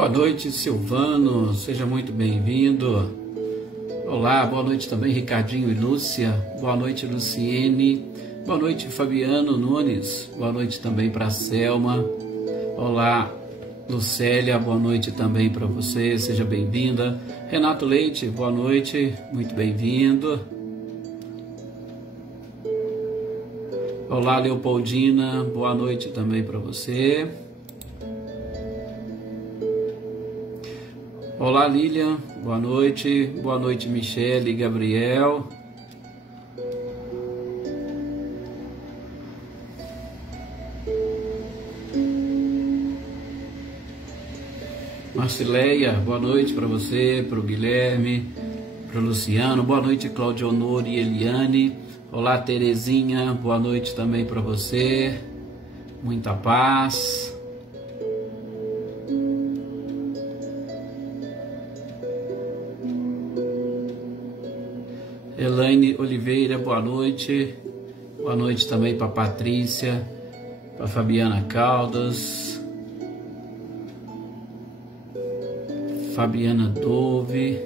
Boa noite, Silvano, seja muito bem-vindo. Olá, boa noite também, Ricardinho e Lúcia. Boa noite, Luciene. Boa noite, Fabiano Nunes. Boa noite também para Selma. Olá, Lucélia, boa noite também para você, seja bem-vinda. Renato Leite, boa noite, muito bem-vindo. Olá, Leopoldina, boa noite também para você. Olá, Lilian, boa noite, Michele e Gabriel. Marcileia, boa noite para você, para o Guilherme, para o Luciano, boa noite, Claudio Honor e Eliane. Olá, Terezinha, boa noite também para você, muita paz. Elaine Oliveira, boa noite também para Patrícia, para Fabiana Caldas, Fabiana Dove,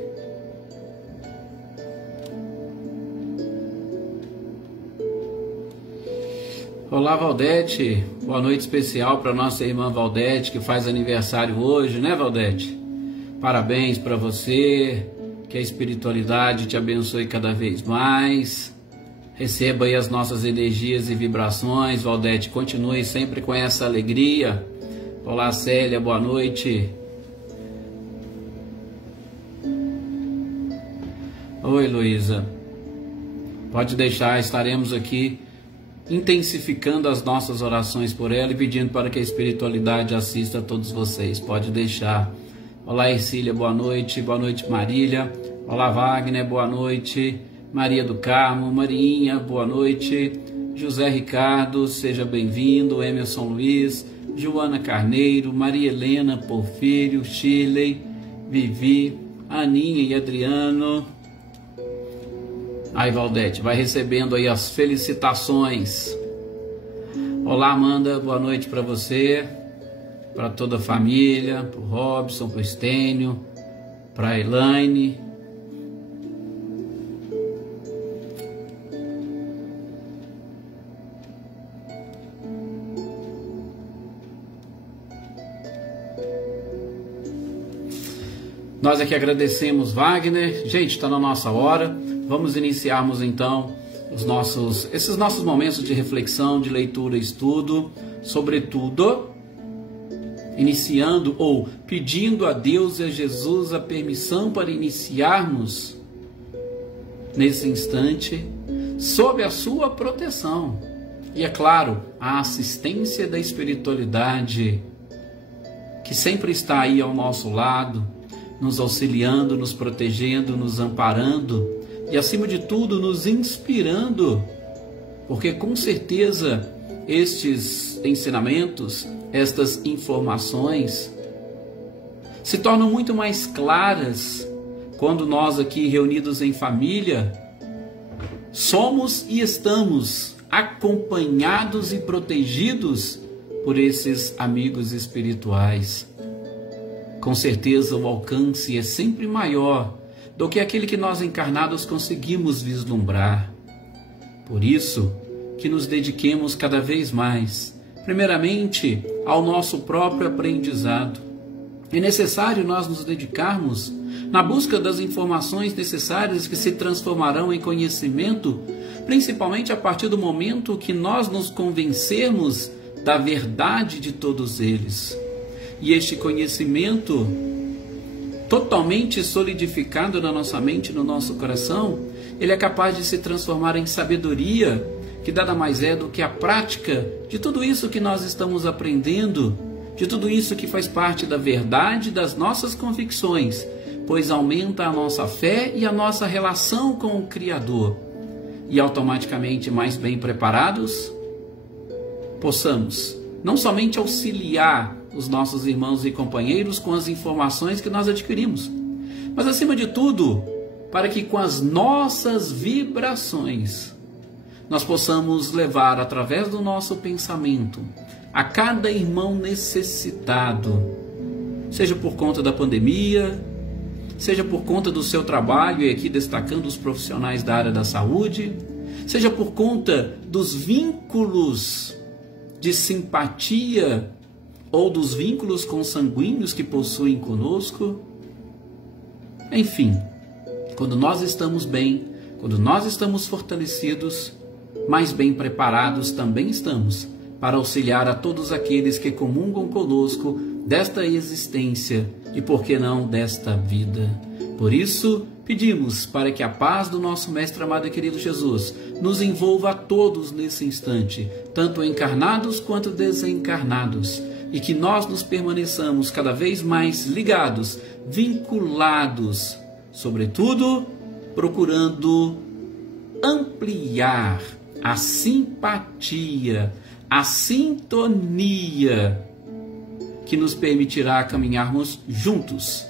olá, Valdete, boa noite especial para nossa irmã Valdete, que faz aniversário hoje, né, Valdete? Parabéns para você, que a espiritualidade te abençoe cada vez mais. Receba aí as nossas energias e vibrações, Valdete, continue sempre com essa alegria. Olá, Célia, boa noite. Oi, Luísa. Pode deixar, estaremos aqui intensificando as nossas orações por ela e pedindo para que a espiritualidade assista a todos vocês. Pode deixar. Olá, Ercília, boa noite, Marília. Olá, Wagner, boa noite. Maria do Carmo, Mariinha, boa noite. José Ricardo, seja bem-vindo. Emerson Luiz, Joana Carneiro, Maria Helena Porfírio, Shirley, Vivi, Aninha e Adriano. Aí, Valdete, vai recebendo aí as felicitações. Olá, Amanda, boa noite para você, para toda a família, para o Robson, para o Estênio, para a Elaine. Nós aqui agradecemos, Wagner. Gente, está na nossa hora. Vamos iniciarmos então esses nossos momentos de reflexão, de leitura e estudo, sobretudo iniciando ou pedindo a Deus e a Jesus a permissão para iniciarmos nesse instante sob a sua proteção e, é claro, a assistência da espiritualidade que sempre está aí ao nosso lado, nos auxiliando, nos protegendo, nos amparando e, acima de tudo, nos inspirando, porque com certeza estes ensinamentos, estas informações se tornam muito mais claras quando nós aqui reunidos em família somos e estamos acompanhados e protegidos por esses amigos espirituais. Com certeza o alcance é sempre maior do que aquele que nós encarnados conseguimos vislumbrar. Por isso que nos dediquemos cada vez mais, primeiramente, ao nosso próprio aprendizado. É necessário nós nos dedicarmos na busca das informações necessárias que se transformarão em conhecimento, principalmente a partir do momento que nós nos convencermos da verdade de todos eles. E este conhecimento, totalmente solidificado na nossa mente e no nosso coração, ele é capaz de se transformar em sabedoria, que nada mais é do que a prática de tudo isso que nós estamos aprendendo, de tudo isso que faz parte da verdade das nossas convicções, pois aumenta a nossa fé e a nossa relação com o Criador. E automaticamente mais bem preparados, possamos não somente auxiliar os nossos irmãos e companheiros com as informações que nós adquirimos, mas acima de tudo, para que com as nossas vibrações nós possamos levar através do nosso pensamento a cada irmão necessitado seja por conta da pandemia, seja por conta do seu trabalho, e aqui destacando os profissionais da área da saúde, seja por conta dos vínculos de simpatia ou dos vínculos consanguíneos que possuem conosco. Enfim, quando nós estamos bem, quando nós estamos fortalecidos, mais bem preparados também estamos para auxiliar a todos aqueles que comungam conosco desta existência e, por que não, desta vida. Por isso, pedimos para que a paz do nosso Mestre amado e querido Jesus nos envolva a todos nesse instante, tanto encarnados quanto desencarnados, e que nós nos permaneçamos cada vez mais ligados, vinculados, sobretudo procurando ampliar a simpatia, a sintonia que nos permitirá caminharmos juntos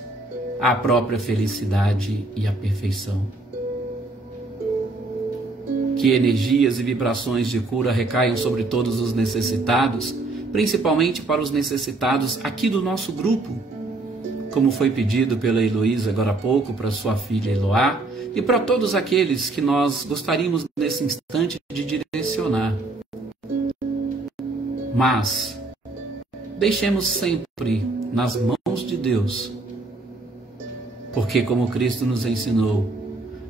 à própria felicidade e à perfeição. Que energias e vibrações de cura recaiam sobre todos os necessitados, principalmente para os necessitados aqui do nosso grupo, como foi pedido pela Heloísa agora há pouco para sua filha Eloá, e para todos aqueles que nós gostaríamos nesse instante de direcionar. Mas deixemos sempre nas mãos de Deus, porque, como Cristo nos ensinou,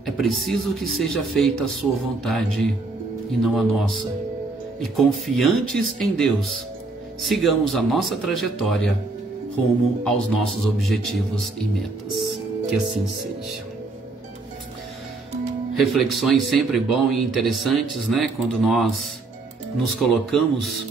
é preciso que seja feita a sua vontade e não a nossa. E confiantes em Deus, sigamos a nossa trajetória rumo aos nossos objetivos e metas. Que assim seja. Reflexões sempre bom e interessantes, né? Quando nós nos colocamos,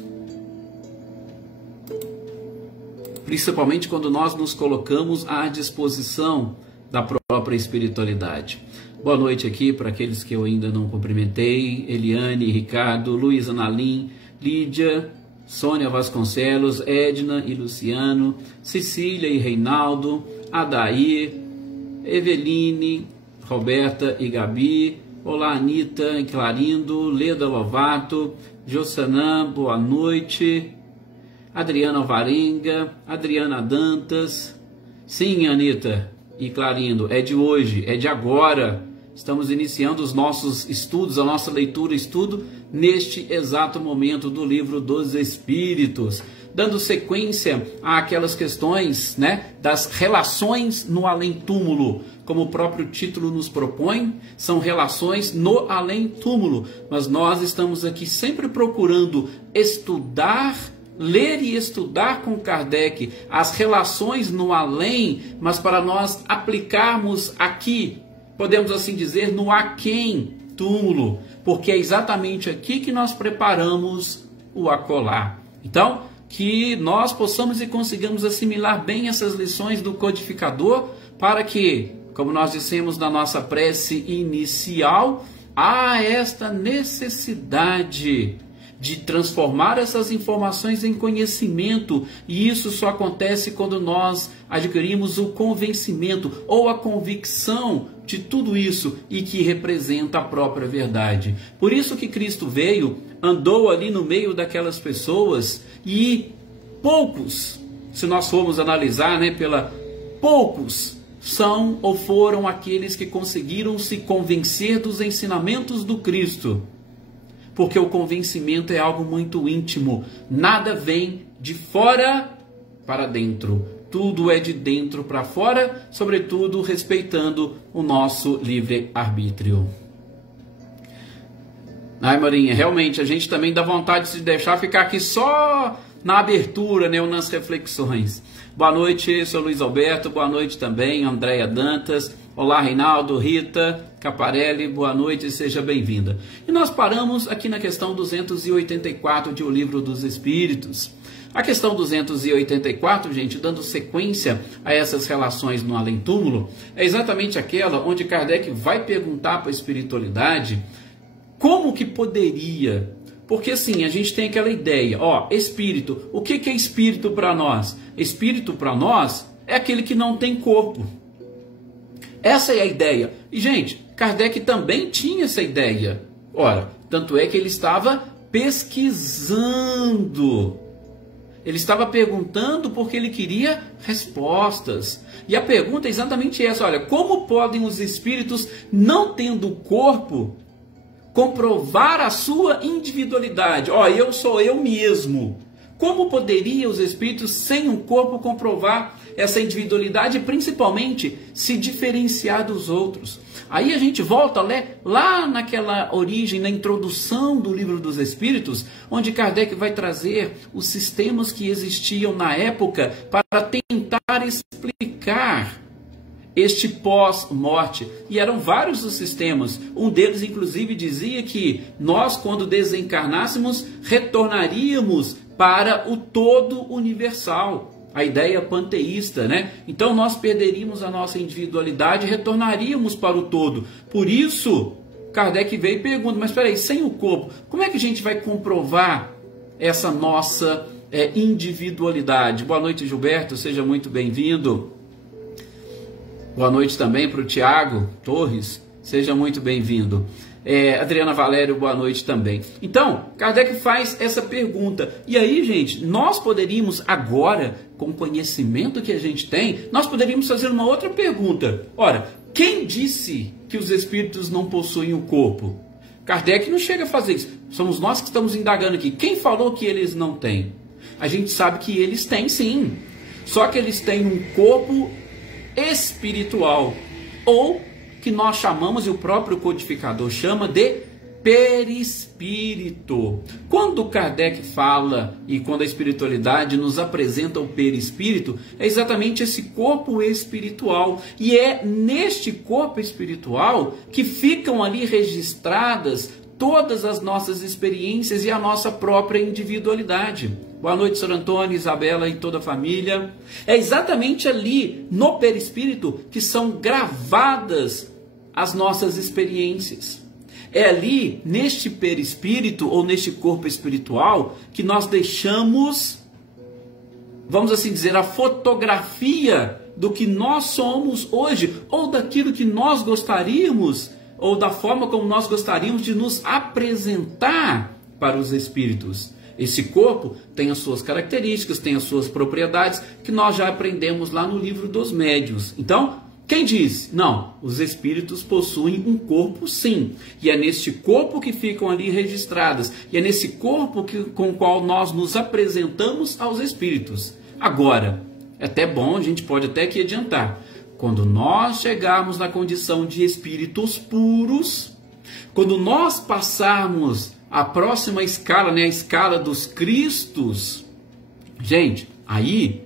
principalmente quando nós nos colocamos à disposição da própria espiritualidade. Boa noite aqui para aqueles que eu ainda não cumprimentei: Eliane, Ricardo, Luiz Analim, Lídia, Sônia Vasconcelos, Edna e Luciano, Cecília e Reinaldo, Adair, Eveline, Roberta e Gabi. Olá, Anitta e Clarindo, Leda Lovato, Jossanã, boa noite. Adriana Varenga, Adriana Dantas. Sim, Anitta e Clarindo, é de hoje, é de agora. Estamos iniciando os nossos estudos, a nossa leitura e estudo neste exato momento do Livro dos Espíritos, dando sequência àquelas questões, né, das relações no além-túmulo. Como o próprio título nos propõe, são relações no além-túmulo. Mas nós estamos aqui sempre procurando estudar, ler e estudar com Kardec as relações no além, mas para nós aplicarmos aqui, podemos assim dizer, no aquém túmulo, porque é exatamente aqui que nós preparamos o acolá. Então, que nós possamos e consigamos assimilar bem essas lições do codificador, para que, como nós dissemos na nossa prece inicial, há esta necessidade de transformar essas informações em conhecimento, e isso só acontece quando nós adquirimos o convencimento ou a convicção de tudo isso e que representa a própria verdade. Por isso que Cristo veio, andou ali no meio daquelas pessoas, e poucos, se nós formos analisar, né, poucos são ou foram aqueles que conseguiram se convencer dos ensinamentos do Cristo. Porque o convencimento é algo muito íntimo. Nada vem de fora para dentro. Tudo é de dentro para fora, sobretudo respeitando o nosso livre-arbítrio. Ai, Marinha, realmente a gente também dá vontade de se deixar ficar aqui só na abertura, né, ou nas reflexões. Boa noite, sou Luiz Alberto. Boa noite também, Andréia Dantas. Olá, Reinaldo, Rita, Caparelli, boa noite e seja bem-vinda. E nós paramos aqui na questão 284 de O Livro dos Espíritos. A questão 284, gente, dando sequência a essas relações no além-túmulo, é exatamente aquela onde Kardec vai perguntar para a espiritualidade como que poderia. Porque assim, a gente tem aquela ideia, espírito, o que é espírito para nós? Espírito para nós é aquele que não tem corpo. Essa é a ideia. E, gente, Kardec também tinha essa ideia. Ora, tanto é que ele estava pesquisando. Ele estava perguntando porque ele queria respostas. E a pergunta é exatamente essa: olha, como podem os espíritos, não tendo corpo, comprovar a sua individualidade? Ó, eu sou eu mesmo. Como poderiam os espíritos, sem um corpo, comprovar essa individualidade e principalmente se diferenciar dos outros? Aí a gente volta lá naquela origem, na introdução do Livro dos Espíritos, onde Kardec vai trazer os sistemas que existiam na época para tentar explicar este pós-morte. E eram vários os sistemas. Um deles, inclusive, dizia que nós, quando desencarnássemos, retornaríamos para o todo universal. A ideia panteísta, né? Então nós perderíamos a nossa individualidade e retornaríamos para o todo. Por isso, Kardec veio e pergunta: mas espera aí, sem o corpo, como é que a gente vai comprovar essa nossa individualidade? Boa noite, Gilberto, seja muito bem-vindo. Boa noite também para o Tiago Torres, seja muito bem-vindo. Adriana Valério, boa noite também. Então, Kardec faz essa pergunta. E aí, gente, nós poderíamos agora, com o conhecimento que a gente tem, nós poderíamos fazer uma outra pergunta. Ora, quem disse que os espíritos não possuem o corpo? Kardec não chega a fazer isso. Somos nós que estamos indagando aqui. Quem falou que eles não têm? A gente sabe que eles têm sim. Só que eles têm um corpo espiritual, ou que nós chamamos, e o próprio codificador chama, de perispírito. Quando Kardec fala, e quando a espiritualidade nos apresenta o perispírito, é exatamente esse corpo espiritual. E é neste corpo espiritual que ficam ali registradas todas as nossas experiências e a nossa própria individualidade. Boa noite, Sr. Antônio, Isabela e toda a família. É exatamente ali, no perispírito, que são gravadas as nossas experiências. É ali, neste perispírito, ou neste corpo espiritual, que nós deixamos, vamos assim dizer, a fotografia do que nós somos hoje, ou daquilo que nós gostaríamos, ou da forma como nós gostaríamos de nos apresentar para os espíritos. Esse corpo tem as suas características, tem as suas propriedades, que nós já aprendemos lá no Livro dos Médiuns. Então, quem diz? Não, os espíritos possuem um corpo sim. E é neste corpo que ficam ali registradas. E é nesse corpo com o qual nós nos apresentamos aos espíritos. Agora, é até bom, a gente pode até aqui adiantar. Quando nós chegarmos na condição de espíritos puros, quando nós passarmos a próxima escala, né, a escala dos Cristos, gente, aí,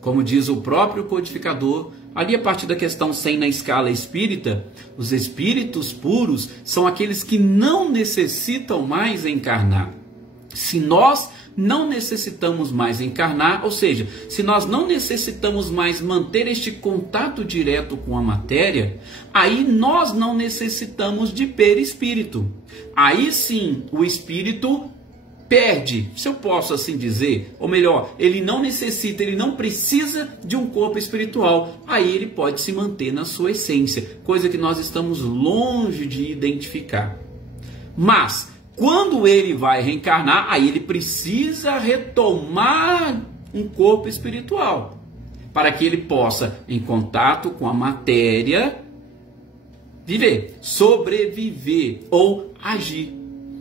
como diz o próprio codificador, ali a partir da questão 100 na escala espírita, os espíritos puros são aqueles que não necessitam mais encarnar. Se nós não necessitamos mais encarnar, ou seja, se nós não necessitamos mais manter este contato direto com a matéria, aí nós não necessitamos de perispírito. Aí sim, o espírito perde, se eu posso assim dizer, ou melhor, ele não necessita, ele não precisa de um corpo espiritual. Aí ele pode se manter na sua essência, coisa que nós estamos longe de identificar. Mas quando ele vai reencarnar, aí ele precisa retomar um corpo espiritual, para que ele possa, em contato com a matéria, viver, sobreviver ou agir.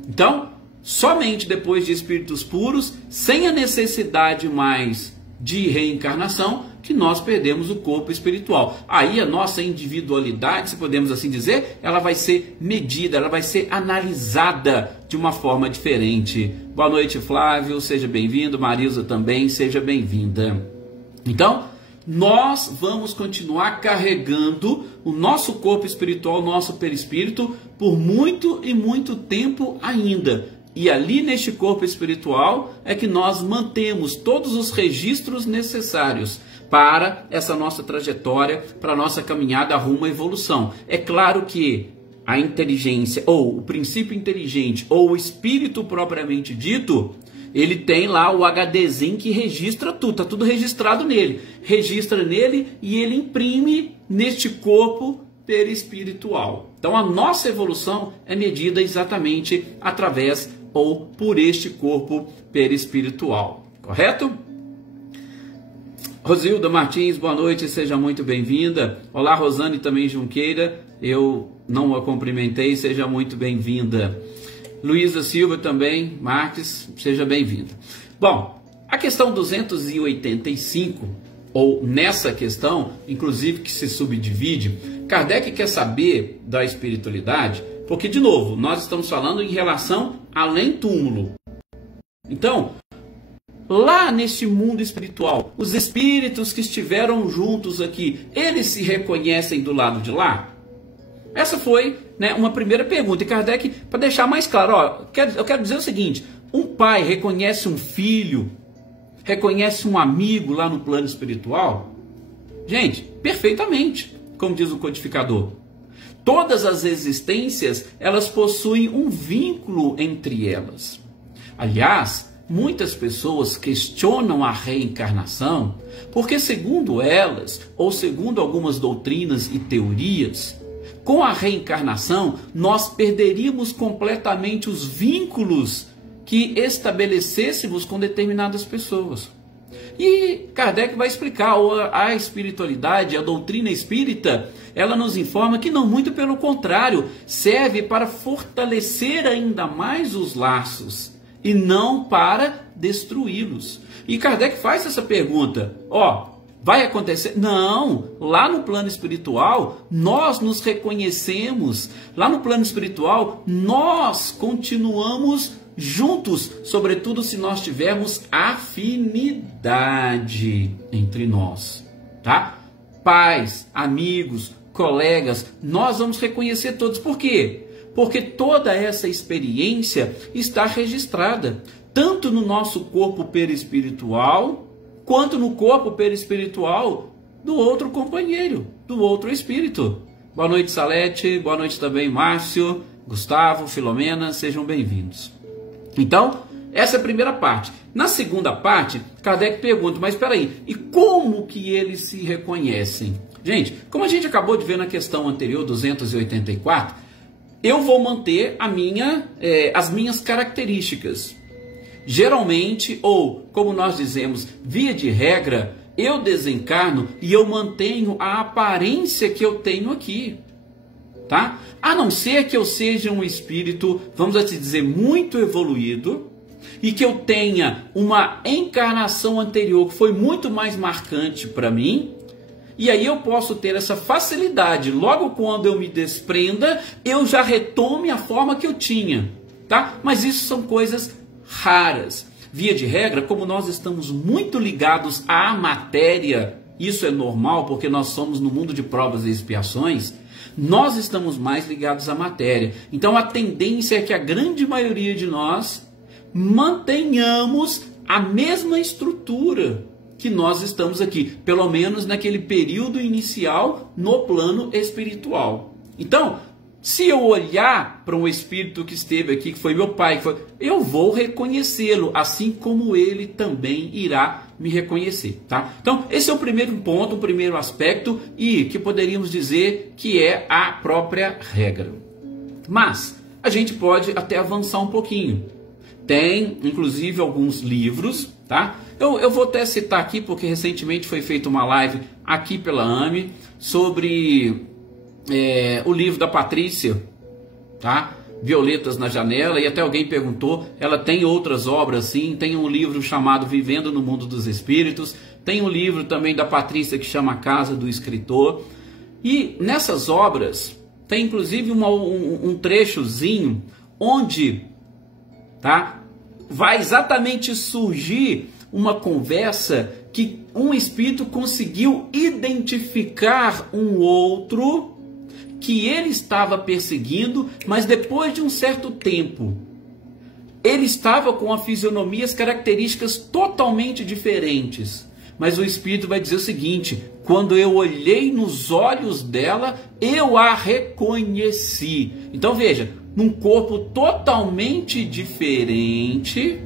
Então, somente depois de espíritos puros, sem a necessidade mais de reencarnação, que nós perdemos o corpo espiritual. Aí a nossa individualidade, se podemos assim dizer, ela vai ser medida, ela vai ser analisada de uma forma diferente. Boa noite, Flávio, seja bem-vindo. Marisa também, seja bem-vinda. Então, nós vamos continuar carregando o nosso corpo espiritual, o nosso perispírito, por muito e muito tempo ainda. E ali neste corpo espiritual é que nós mantemos todos os registros necessários para essa nossa trajetória, para a nossa caminhada rumo à evolução. É claro que a inteligência, ou o princípio inteligente, ou o espírito propriamente dito, ele tem lá o HDzinho que registra tudo, está tudo registrado nele. Registra nele e ele imprime neste corpo perispiritual. Então a nossa evolução é medida exatamente através ou por este corpo perispiritual, correto? Rosilda Martins, boa noite, seja muito bem-vinda. Olá, Rosane também Junqueira, eu não a cumprimentei, seja muito bem-vinda. Luísa Silva também, Marques, seja bem-vinda. Bom, a questão 285, ou nessa questão, inclusive que se subdivide, Kardec quer saber da espiritualidade, porque, de novo, nós estamos falando em relação além túmulo. Então, lá neste mundo espiritual, os espíritos que estiveram juntos aqui, eles se reconhecem do lado de lá? Essa foi, né, uma primeira pergunta. E Kardec, para deixar mais claro, ó, eu quero dizer o seguinte: um pai reconhece um filho, reconhece um amigo lá no plano espiritual? Gente, perfeitamente, como diz o codificador. Todas as existências, elas possuem um vínculo entre elas. Aliás, muitas pessoas questionam a reencarnação porque, segundo elas, ou segundo algumas doutrinas e teorias, com a reencarnação nós perderíamos completamente os vínculos que estabelecêssemos com determinadas pessoas. E Kardec vai explicar, a espiritualidade, a doutrina espírita, ela nos informa que não, muito pelo contrário, serve para fortalecer ainda mais os laços e não para destruí-los. E Kardec faz essa pergunta, vai acontecer? Não, lá no plano espiritual nós nos reconhecemos, lá no plano espiritual nós continuamos juntos, sobretudo se nós tivermos afinidade entre nós, tá? Pais, amigos, colegas, nós vamos reconhecer todos. Por quê? Porque toda essa experiência está registrada, tanto no nosso corpo perispiritual, quanto no corpo perispiritual do outro companheiro, do outro espírito. Boa noite, Salete, boa noite também, Márcio, Gustavo, Filomena, sejam bem-vindos. Então, essa é a primeira parte. Na segunda parte, Kardec pergunta, mas espera aí, e como que eles se reconhecem? Gente, como a gente acabou de ver na questão anterior, 284, eu vou manter as minhas características. Geralmente, ou como nós dizemos, via de regra, eu desencarno e eu mantenho a aparência que eu tenho aqui, tá? A não ser que eu seja um espírito, vamos assim dizer, muito evoluído e que eu tenha uma encarnação anterior que foi muito mais marcante para mim. E aí eu posso ter essa facilidade, logo quando eu me desprenda, eu já retome a forma que eu tinha, tá? Mas isso são coisas raras. Via de regra, como nós estamos muito ligados à matéria, isso é normal porque nós somos no mundo de provas e expiações, nós estamos mais ligados à matéria. Então a tendência é que a grande maioria de nós mantenhamos a mesma estrutura que nós estamos aqui, pelo menos naquele período inicial no plano espiritual. Então, se eu olhar para um espírito que esteve aqui, que foi meu pai, eu vou reconhecê-lo, assim como ele também irá me reconhecer, tá? Então, esse é o primeiro ponto, o primeiro aspecto, e que poderíamos dizer que é a própria regra. Mas, a gente pode até avançar um pouquinho. Tem, inclusive, alguns livros, tá? Eu vou até citar aqui, porque recentemente foi feita uma live aqui pela AME sobre o livro da Patrícia, tá? Violetas na Janela, e até alguém perguntou, ela tem outras obras sim, tem um livro chamado Vivendo no Mundo dos Espíritos, tem um livro também da Patrícia que chama Casa do Escritor, e nessas obras tem inclusive um trechozinho onde, tá, vai exatamente surgir uma conversa que um espírito conseguiu identificar um outro que ele estava perseguindo, mas depois de um certo tempo, ele estava com a fisionomia, as características totalmente diferentes. Mas o espírito vai dizer o seguinte: quando eu olhei nos olhos dela, eu a reconheci. Então veja, num corpo totalmente diferente,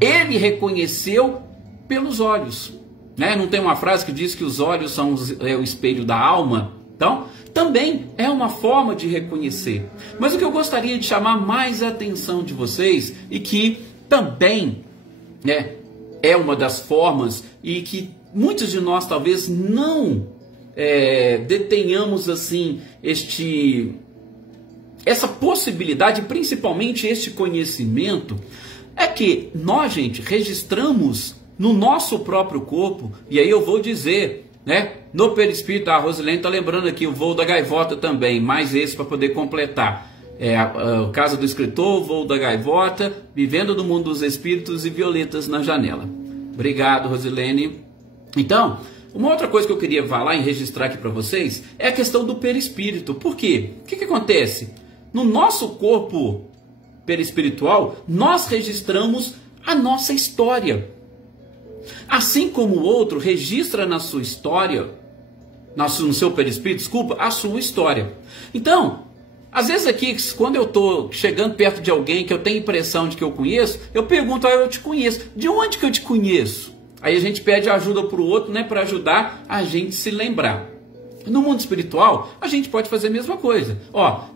ele reconheceu pelos olhos, né? Não tem uma frase que diz que os olhos são o espelho da alma? Então, também é uma forma de reconhecer. Mas o que eu gostaria de chamar mais a atenção de vocês, e que também é uma das formas, e que muitos de nós talvez não detenhamos assim essa possibilidade, principalmente este conhecimento, é que nós, gente, registramos no nosso próprio corpo, e aí eu vou dizer, né, no perispírito, a Rosilene está lembrando aqui o voo da gaivota também, mais esse para poder completar. O caso do escritor, o voo da gaivota, vivendo no mundo dos espíritos e violetas na janela. Obrigado, Rosilene. Então, uma outra coisa que eu queria falar e registrar aqui para vocês é a questão do perispírito. Por quê? O que acontece? No nosso corpo perispiritual, nós registramos a nossa história. Assim como o outro registra na sua história, no seu perispírito, desculpa, a sua história. Então, às vezes aqui, quando eu estou chegando perto de alguém que eu tenho impressão de que eu conheço, eu pergunto, eu te conheço. De onde que eu te conheço? Aí a gente pede ajuda para o outro, né, para ajudar a gente se lembrar. No mundo espiritual, a gente pode fazer a mesma coisa.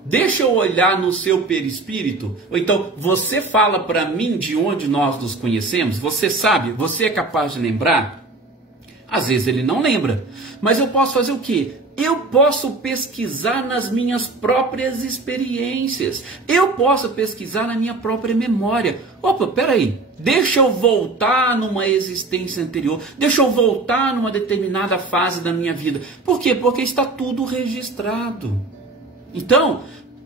Deixa eu olhar no seu perispírito. Ou então, você fala para mim de onde nós nos conhecemos? Você sabe? Você é capaz de lembrar? Às vezes ele não lembra. Mas eu posso fazer o quê? Eu posso pesquisar nas minhas próprias experiências. Eu posso pesquisar na minha própria memória. Peraí. Deixa eu voltar numa existência anterior. Deixa eu voltar numa determinada fase da minha vida. Por quê? Porque está tudo registrado. Então,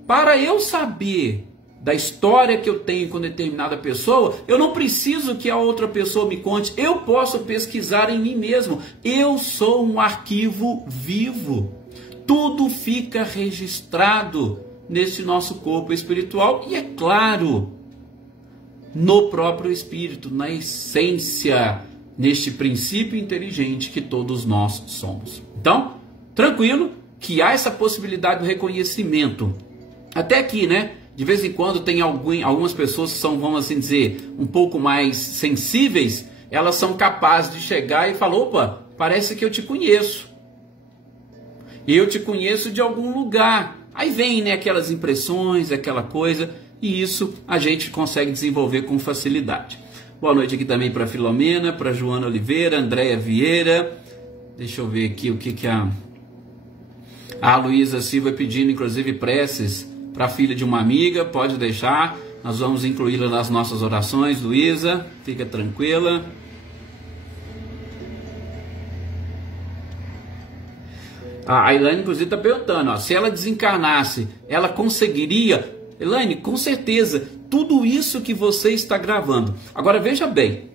para eu saber da história que eu tenho com determinada pessoa, eu não preciso que a outra pessoa me conte. Eu posso pesquisar em mim mesmo. Eu sou um arquivo vivo. Tudo fica registrado nesse nosso corpo espiritual e, é claro, no próprio espírito, na essência, neste princípio inteligente que todos nós somos. Então, tranquilo que há essa possibilidade do reconhecimento. Até aqui, né? De vez em quando tem algumas pessoas que são, vamos assim dizer, um pouco mais sensíveis, elas são capazes de chegar e falar, parece que eu te conheço. Eu te conheço de algum lugar. Aí vem, né, aquelas impressões, aquela coisa, e isso a gente consegue desenvolver com facilidade. Boa noite aqui também para Filomena, para Joana Oliveira, Andréia Vieira. Deixa eu ver aqui o que a Luísa Silva pedindo, inclusive, preces para a filha de uma amiga. Pode deixar, nós vamos incluí-la nas nossas orações. Luísa, fica tranquila. A Elaine, inclusive, está perguntando, se ela desencarnasse, ela conseguiria? Elaine, com certeza, tudo isso que você está gravando. Agora, veja bem,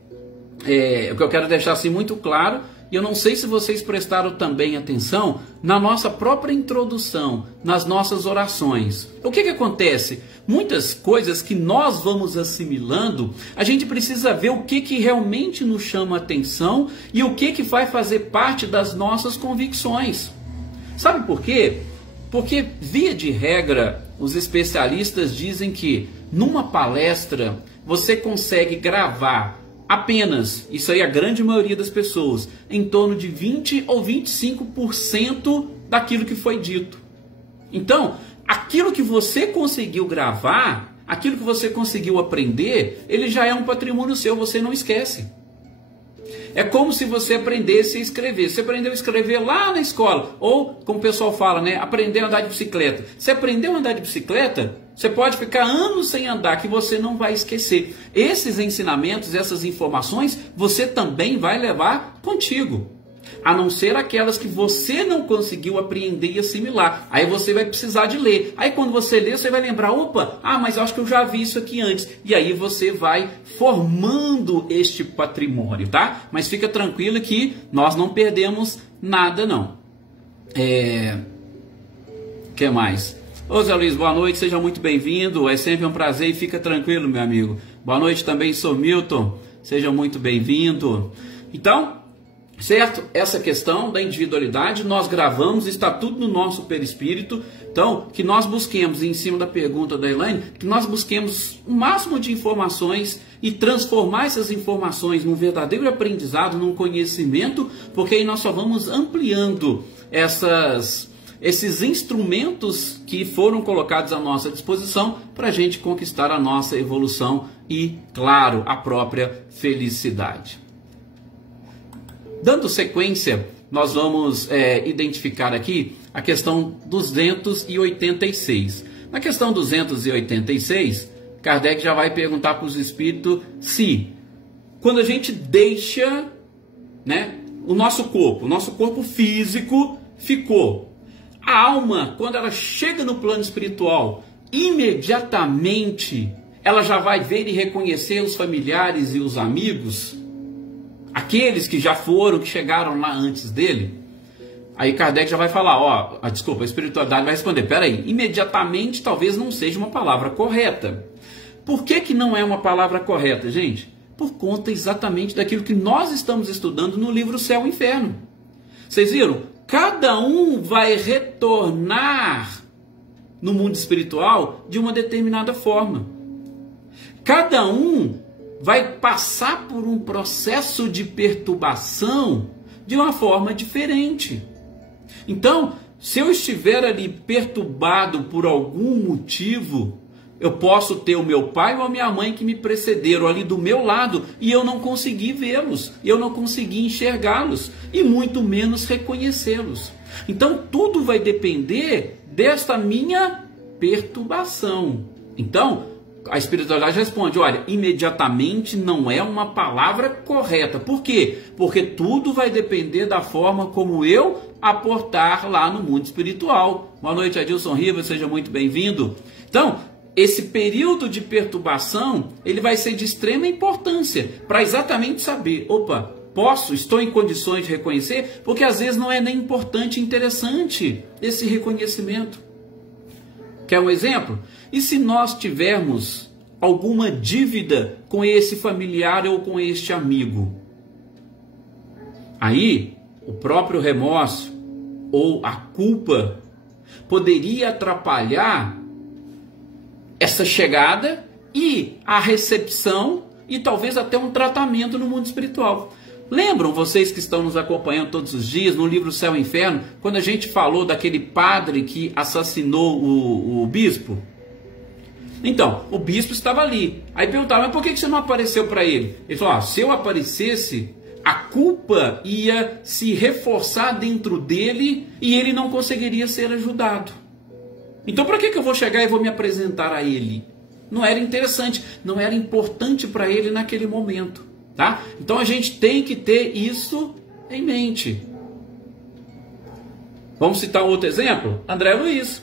o que eu quero deixar assim muito claro, e eu não sei se vocês prestaram também atenção na nossa própria introdução, nas nossas orações. O que acontece? Muitas coisas que nós vamos assimilando, a gente precisa ver o que realmente nos chama atenção e o que vai fazer parte das nossas convicções. Sabe por quê? Porque, via de regra, os especialistas dizem que numa palestra você consegue gravar apenas, isso aí a grande maioria das pessoas, em torno de 20 ou 25% daquilo que foi dito. Então, aquilo que você conseguiu gravar, aquilo que você conseguiu aprender, ele já é um patrimônio seu, você não esquece. É como se você aprendesse a escrever. Você aprendeu a escrever lá na escola, ou, como o pessoal fala, né, aprender a andar de bicicleta. Você aprendeu a andar de bicicleta, você pode ficar anos sem andar, que você não vai esquecer. Esses ensinamentos, essas informações, você também vai levar contigo. A não ser aquelas que você não conseguiu apreender e assimilar. Aí você vai precisar de ler. Aí quando você lê, você vai lembrar, mas eu acho que eu já vi isso aqui antes. E aí você vai formando este patrimônio, tá? Mas fica tranquilo que nós não perdemos nada, não. Que mais? Ô Zé Luiz, boa noite, seja muito bem-vindo. É sempre um prazer e fica tranquilo, meu amigo. Boa noite também, sou Milton. Seja muito bem-vindo. Então, certo? Essa questão da individualidade nós gravamos, está tudo no nosso perispírito. Então, que nós busquemos, em cima da pergunta da Elaine, que nós busquemos o máximo de informações e transformar essas informações num verdadeiro aprendizado, num conhecimento, porque aí nós só vamos ampliando esses instrumentos que foram colocados à nossa disposição para a gente conquistar a nossa evolução e, claro, a própria felicidade. Dando sequência, nós vamos identificar aqui a questão 286. Na questão 286, Kardec já vai perguntar para os espíritos se, quando a gente deixa, né, o nosso corpo físico ficou, a alma, quando ela chega no plano espiritual, imediatamente ela já vai ver e reconhecer os familiares e os amigos, aqueles que já foram, que chegaram lá antes dele. Aí Kardec já vai falar, a espiritualidade vai responder, peraí, imediatamente talvez não seja uma palavra correta. Por que não é uma palavra correta, gente? Por conta exatamente daquilo que nós estamos estudando no livro Céu e Inferno. Vocês viram? Cada um vai retornar no mundo espiritual de uma determinada forma. Cada um vai passar por um processo de perturbação de uma forma diferente. Então, se eu estiver ali perturbado por algum motivo, eu posso ter o meu pai ou a minha mãe que me precederam ali do meu lado e eu não consegui vê-los, eu não consegui enxergá-los e muito menos reconhecê-los. Então tudo vai depender desta minha perturbação. Então a espiritualidade responde, olha, imediatamente não é uma palavra correta. Por quê? Porque tudo vai depender da forma como eu aportar lá no mundo espiritual. Boa noite, Adilson Rivas, seja muito bem-vindo. Então, esse período de perturbação, ele vai ser de extrema importância para exatamente saber, estou em condições de reconhecer, porque às vezes não é nem importante e interessante esse reconhecimento. Quer um exemplo? E se nós tivermos alguma dívida com esse familiar ou com este amigo? Aí, o próprio remorso ou a culpa poderia atrapalhar essa chegada e a recepção e talvez até um tratamento no mundo espiritual. Lembram vocês que estão nos acompanhando todos os dias no livro Céu e Inferno, quando a gente falou daquele padre que assassinou o bispo? Então, o bispo estava ali. Aí perguntaram, mas por que você não apareceu para ele? Ele falou, se eu aparecesse, a culpa ia se reforçar dentro dele e ele não conseguiria ser ajudado. Então, para que eu vou chegar e vou me apresentar a ele? Não era interessante, não era importante para ele naquele momento, tá? Então, a gente tem que ter isso em mente. Vamos citar um outro exemplo? André Luiz.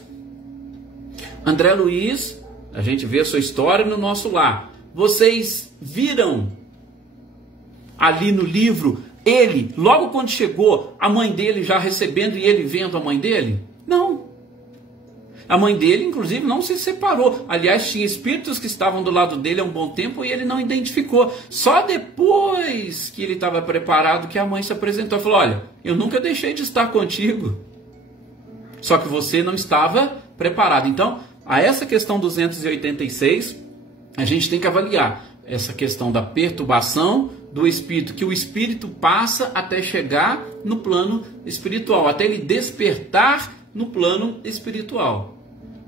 André Luiz, a gente vê a sua história no nosso lar. Vocês viram ali no livro, ele, logo quando chegou, a mãe dele já recebendo e ele vendo a mãe dele? Não. A mãe dele, inclusive, não se separou. Aliás, tinha espíritos que estavam do lado dele há um bom tempo e ele não identificou. Só depois que ele estava preparado que a mãe se apresentou e falou, olha, eu nunca deixei de estar contigo. Só que você não estava preparado. Então, a essa questão 286, a gente tem que avaliar essa questão da perturbação do espírito, que o espírito passa até chegar no plano espiritual, até ele despertar no plano espiritual,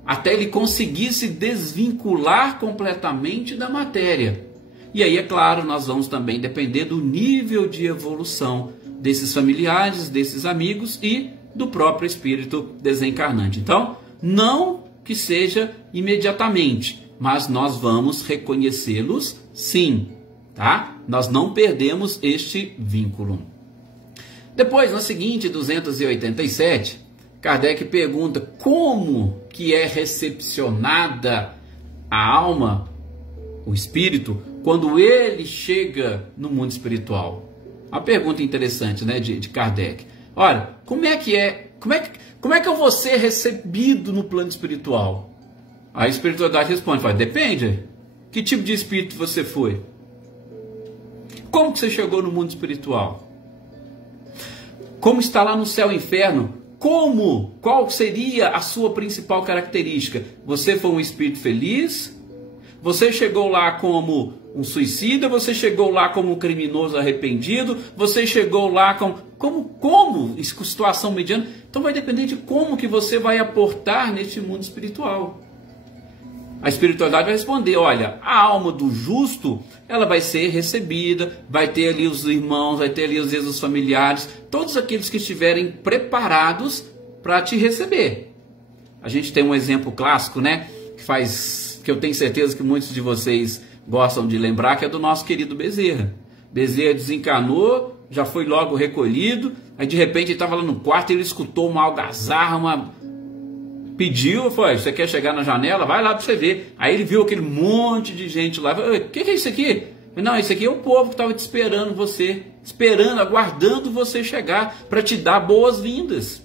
até ele conseguir se desvincular completamente da matéria. E aí, é claro, nós vamos também depender do nível de evolução desses familiares, desses amigos e do próprio espírito desencarnante. Então, não que seja imediatamente, mas nós vamos reconhecê-los sim, tá? Nós não perdemos este vínculo. Depois, na seguinte, 287, Kardec pergunta como que é recepcionada a alma, o espírito, quando ele chega no mundo espiritual. Uma pergunta interessante, né, de Kardec. Olha, como é que eu vou ser recebido no plano espiritual? A espiritualidade responde, depende. Que tipo de espírito você foi? Como que você chegou no mundo espiritual? Como está lá no céu e inferno? Como? Qual seria a sua principal característica? Você foi um espírito feliz? Você chegou lá como um suicida? Você chegou lá como um criminoso arrependido? Você chegou lá como? Situação mediana? Então vai depender de como que você vai aportar neste mundo espiritual. A espiritualidade vai responder, olha, a alma do justo, ela vai ser recebida, vai ter ali os irmãos, vai ter ali às vezes os familiares, todos aqueles que estiverem preparados para te receber. A gente tem um exemplo clássico, né, que eu tenho certeza que muitos de vocês gostam de lembrar, que é do nosso querido Bezerra. Bezerra desencarnou, já foi logo recolhido, aí de repente ele estava lá no quarto, ele escutou uma algazarra, pediu, foi, você quer chegar na janela? Vai lá para você ver. Aí ele viu aquele monte de gente lá, o que é isso aqui? Não, isso aqui é o povo que estava te esperando você, esperando, aguardando você chegar para te dar boas-vindas.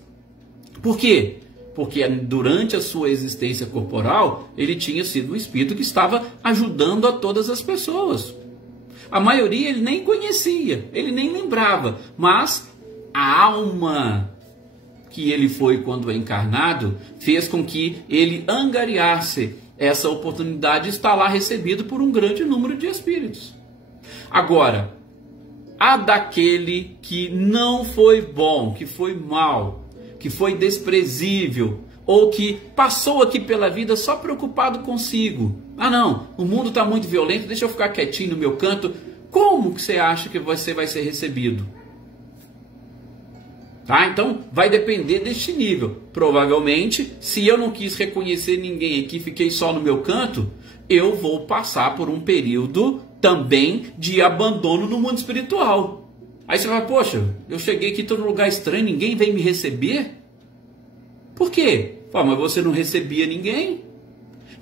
Por quê? Porque durante a sua existência corporal, ele tinha sido o espírito que estava ajudando a todas as pessoas. A maioria ele nem conhecia, ele nem lembrava, mas a alma que ele foi quando encarnado fez com que ele angariasse essa oportunidade de estar lá recebido por um grande número de espíritos. Agora, a daquele que não foi bom, que foi mal, que foi desprezível, ou que passou aqui pela vida só preocupado consigo. Ah não, o mundo está muito violento, deixa eu ficar quietinho no meu canto. Como que você acha que você vai ser recebido? Tá? Então vai depender deste nível. Provavelmente, se eu não quis reconhecer ninguém aqui, fiquei só no meu canto, eu vou passar por um período também de abandono no mundo espiritual. Aí você vai, poxa, eu cheguei aqui, estou num lugar estranho, ninguém vem me receber? Por quê? Pô, mas você não recebia ninguém,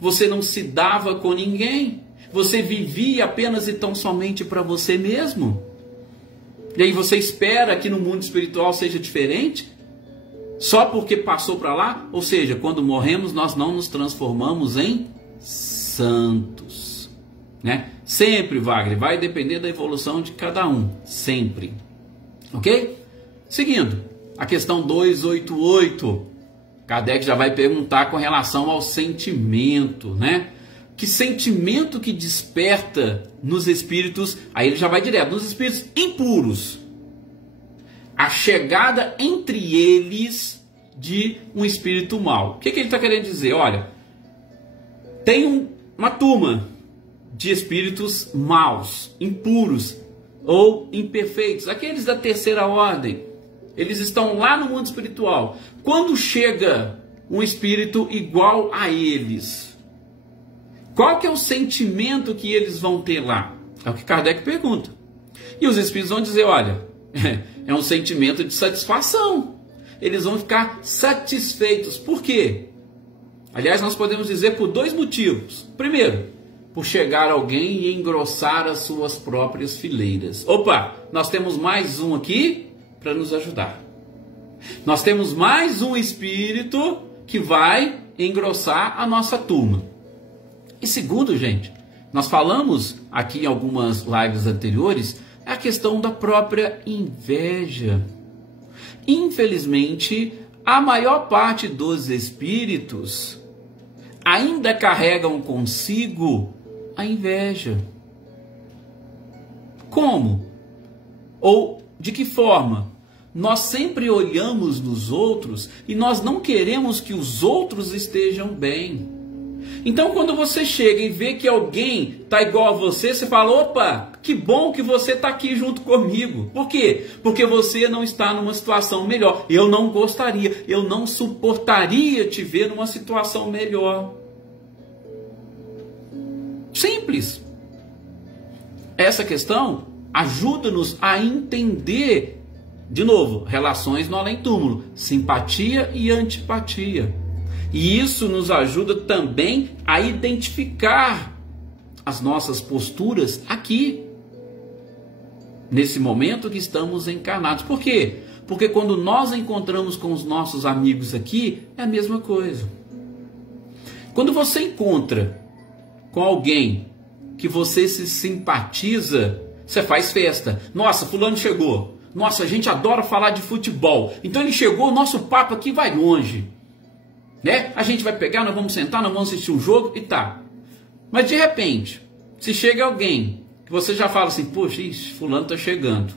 você não se dava com ninguém, você vivia apenas e tão somente para você mesmo. E aí você espera que no mundo espiritual seja diferente? Só porque passou para lá? Ou seja, quando morremos nós não nos transformamos em santos, né? Sempre, Wagner, vai depender da evolução de cada um, sempre. Ok? Seguindo, a questão 288, Kardec já vai perguntar com relação ao sentimento, né? Que sentimento que desperta nos espíritos, aí ele já vai direto, nos espíritos impuros, a chegada entre eles de um espírito mau. O que ele está querendo dizer? Olha, tem uma turma de espíritos maus, impuros ou imperfeitos, aqueles da terceira ordem, eles estão lá no mundo espiritual. Quando chega um espírito igual a eles, qual que é o sentimento que eles vão ter lá? É o que Kardec pergunta. E os espíritos vão dizer, olha, é um sentimento de satisfação. Eles vão ficar satisfeitos. Por quê? Aliás, nós podemos dizer por dois motivos. Primeiro, por chegar alguém e engrossar as suas próprias fileiras. Opa, nós temos mais um aqui para nos ajudar. Nós temos mais um espírito que vai engrossar a nossa turma. E segundo, gente, nós falamos aqui em algumas lives anteriores, é a questão da própria inveja. Infelizmente, a maior parte dos espíritos ainda carregam consigo a inveja. Como? Ou de que forma? Nós sempre olhamos nos outros e nós não queremos que os outros estejam bem. Então quando você chega e vê que alguém está igual a você, você fala, opa, que bom que você está aqui junto comigo. Por quê? Porque você não está numa situação melhor. Eu não gostaria, eu não suportaria te ver numa situação melhor. Simples. Essa questão ajuda-nos a entender, de novo, relações no além-túmulo, simpatia e antipatia. E isso nos ajuda também a identificar as nossas posturas aqui, nesse momento que estamos encarnados. Por quê? Porque quando nós encontramos com os nossos amigos aqui, é a mesma coisa. Quando você encontra com alguém que você se simpatiza, você faz festa. Nossa, fulano chegou. Nossa, a gente adora falar de futebol. Então ele chegou, o nosso papo aqui vai longe. Né? A gente vai pegar, nós vamos sentar, nós vamos assistir um jogo e tá. Mas de repente, se chega alguém que você já fala assim, poxa, fulano tá chegando.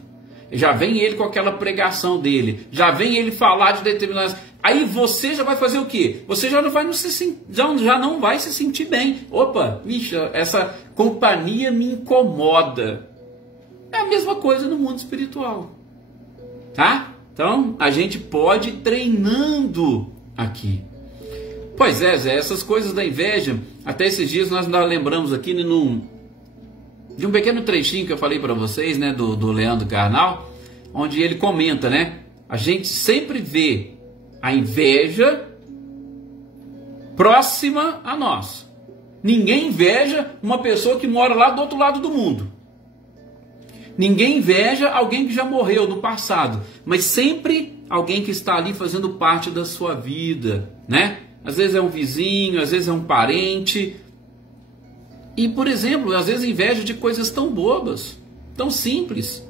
Já vem ele com aquela pregação dele, já vem ele falar de determinadas... Aí você já vai fazer o quê? Você já não vai se sentir bem. Opa, bicha, essa companhia me incomoda. É a mesma coisa no mundo espiritual. Tá? Então, a gente pode ir treinando aqui. Pois é, Zé, essas coisas da inveja, até esses dias nós lembramos aqui de um pequeno trechinho que eu falei para vocês, né, do Leandro Carnal, onde ele comenta, né, a gente sempre vê a inveja próxima a nós. Ninguém inveja uma pessoa que mora lá do outro lado do mundo. Ninguém inveja alguém que já morreu no passado, mas sempre alguém que está ali fazendo parte da sua vida, né? Às vezes é um vizinho, às vezes é um parente. E, por exemplo, às vezes inveja de coisas tão bobas, tão simples.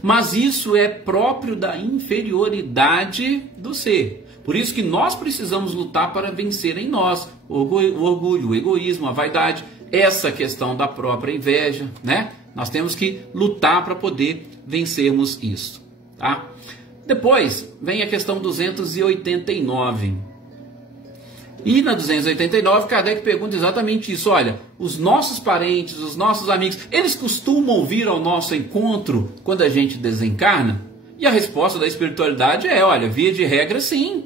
Mas isso é próprio da inferioridade do ser. Por isso que nós precisamos lutar para vencer em nós o orgulho, o egoísmo, a vaidade, essa questão da própria inveja, né? Nós temos que lutar para poder vencermos isso, tá? Depois vem a questão 289. E na 289, Kardec pergunta exatamente isso. Olha, os nossos parentes, os nossos amigos, eles costumam vir ao nosso encontro quando a gente desencarna? E a resposta da espiritualidade é, olha, via de regra, sim.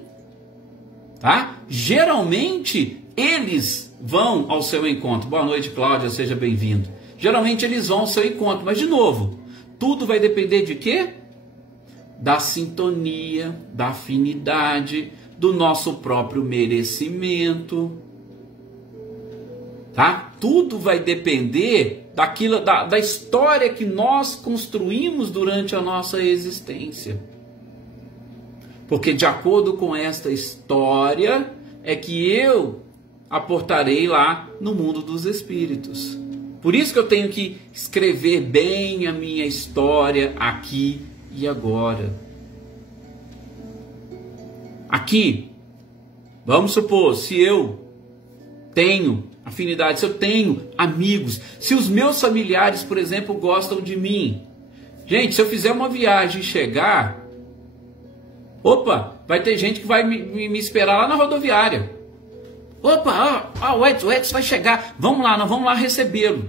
Tá? Geralmente, eles vão ao seu encontro. Boa noite, Cláudia, seja bem-vindo. Geralmente, eles vão ao seu encontro. Mas, de novo, tudo vai depender de quê? Da sintonia, da afinidade, do nosso próprio merecimento, tá? Tudo vai depender daquilo, da história que nós construímos durante a nossa existência. Porque de acordo com esta história é que eu aportarei lá no mundo dos espíritos. Por isso que eu tenho que escrever bem a minha história aqui e agora. Aqui, vamos supor, se eu tenho afinidade, se eu tenho amigos, se os meus familiares, por exemplo, gostam de mim. Gente, se eu fizer uma viagem e chegar, opa, vai ter gente que vai me esperar lá na rodoviária. Opa, o Edson vai chegar, vamos lá, nós vamos lá recebê-lo.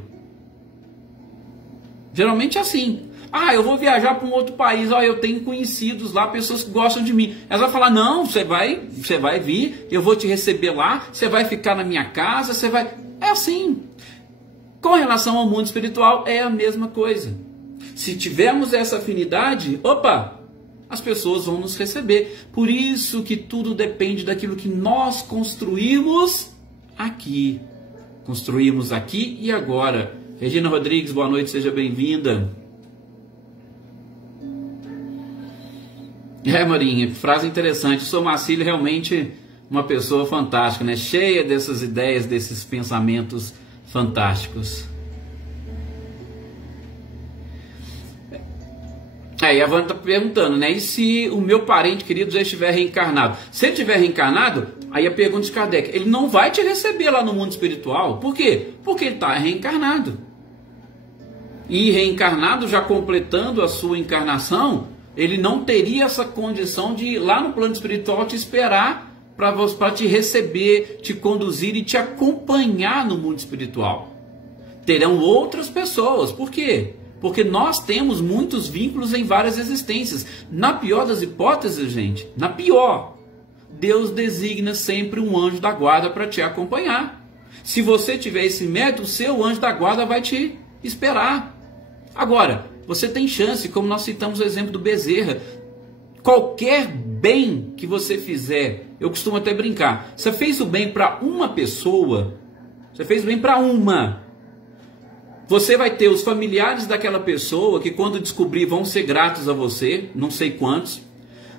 Geralmente é assim. Eu vou viajar para um outro país, eu tenho conhecidos lá, pessoas que gostam de mim. Elas vão falar, não, você vai vir, eu vou te receber lá, você vai ficar na minha casa, você vai... É assim. Com relação ao mundo espiritual, é a mesma coisa. Se tivermos essa afinidade, opa, as pessoas vão nos receber. Por isso que tudo depende daquilo que nós construímos aqui. Construímos aqui e agora. Regina Rodrigues, boa noite, seja bem-vinda. Marinha, frase interessante. O Sr. Marcílio realmente uma pessoa fantástica, né? Cheia dessas ideias, desses pensamentos fantásticos. Aí a Wanda está perguntando, né? E se o meu parente querido já estiver reencarnado? Se ele estiver reencarnado, aí a pergunta de Kardec, ele não vai te receber lá no mundo espiritual. Por quê? Porque ele está reencarnado. E reencarnado, já completando a sua encarnação, ele não teria essa condição de ir lá no plano espiritual te esperar para te receber, te conduzir e te acompanhar no mundo espiritual. Terão outras pessoas. Por quê? Porque nós temos muitos vínculos em várias existências. Na pior das hipóteses, gente, na pior, Deus designa sempre um anjo da guarda para te acompanhar. Se você tiver esse mérito, o seu anjo da guarda vai te esperar. Agora, você tem chance, como nós citamos o exemplo do Bezerra. Qualquer bem que você fizer, eu costumo até brincar, você fez o bem para uma pessoa, você fez o bem para uma, você vai ter os familiares daquela pessoa que quando descobrir vão ser gratos a você, não sei quantos.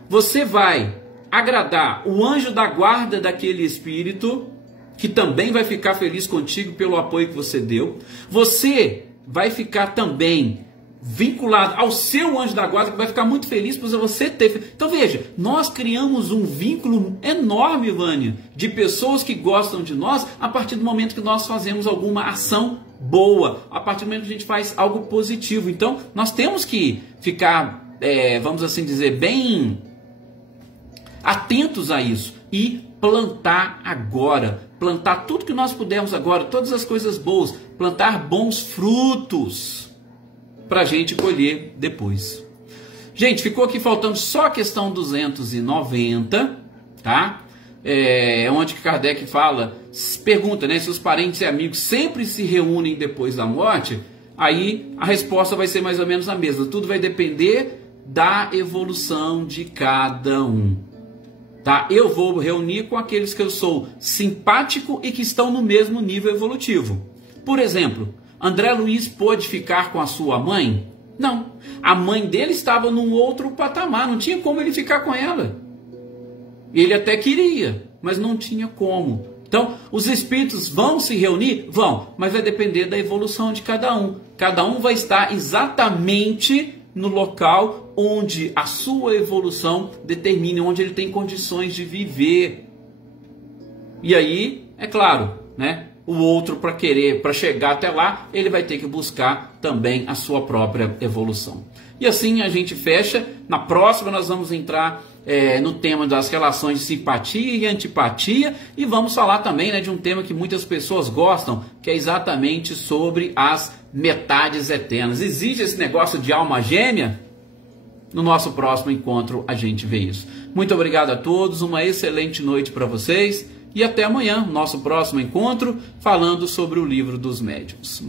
Você vai agradar o anjo da guarda daquele espírito, que também vai ficar feliz contigo pelo apoio que você deu. Você vai ficar também vinculado ao seu anjo da guarda, que vai ficar muito feliz por você ter. Então veja, nós criamos um vínculo enorme, Vânia, de pessoas que gostam de nós a partir do momento que nós fazemos alguma ação boa, a partir do momento que a gente faz algo positivo. Então nós temos que ficar, vamos assim dizer, bem atentos a isso e plantar agora, plantar tudo que nós pudermos agora, todas as coisas boas, plantar bons frutos para a gente colher depois. Gente, ficou aqui faltando só a questão 290, tá? Onde que Kardec pergunta, né, se os parentes e amigos sempre se reúnem depois da morte. Aí a resposta vai ser mais ou menos a mesma. Tudo vai depender da evolução de cada um. Tá? Eu vou reunir com aqueles que eu sou simpático e que estão no mesmo nível evolutivo. Por exemplo, André Luiz pôde ficar com a sua mãe? Não. A mãe dele estava num outro patamar, não tinha como ele ficar com ela. Ele até queria, mas não tinha como. Então, os espíritos vão se reunir? Vão, mas vai depender da evolução de cada um. Cada um vai estar exatamente no local onde a sua evolução determina, onde ele tem condições de viver. E aí, é claro, né? O outro, para chegar até lá, ele vai ter que buscar também a sua própria evolução. E assim a gente fecha. Na próxima nós vamos entrar no tema das relações de simpatia e antipatia, e vamos falar também, né, de um tema que muitas pessoas gostam, que é exatamente sobre as metades eternas. Existe esse negócio de alma gêmea? No nosso próximo encontro a gente vê isso. Muito obrigado a todos, uma excelente noite para vocês, e até amanhã, nosso próximo encontro, falando sobre o Livro dos Médiuns.